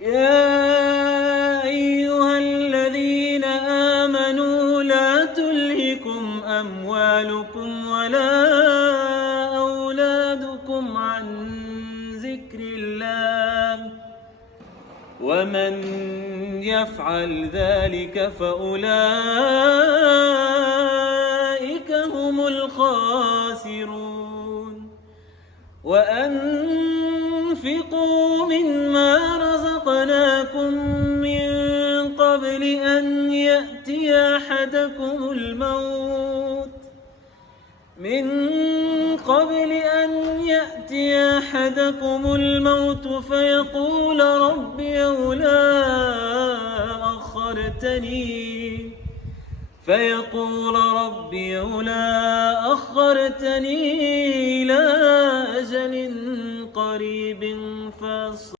يا أيها الذين آمنوا لا تلهكم أموالكم ولا أولادكم عن ذكر الله ومن يفعل ذلك فأولئك هم الخاسرون. وأنفقوا مما رزقناكم من قبل أن يأتي أحدكم الموت فيقول رب لولا أخرتني إلى أجل قريب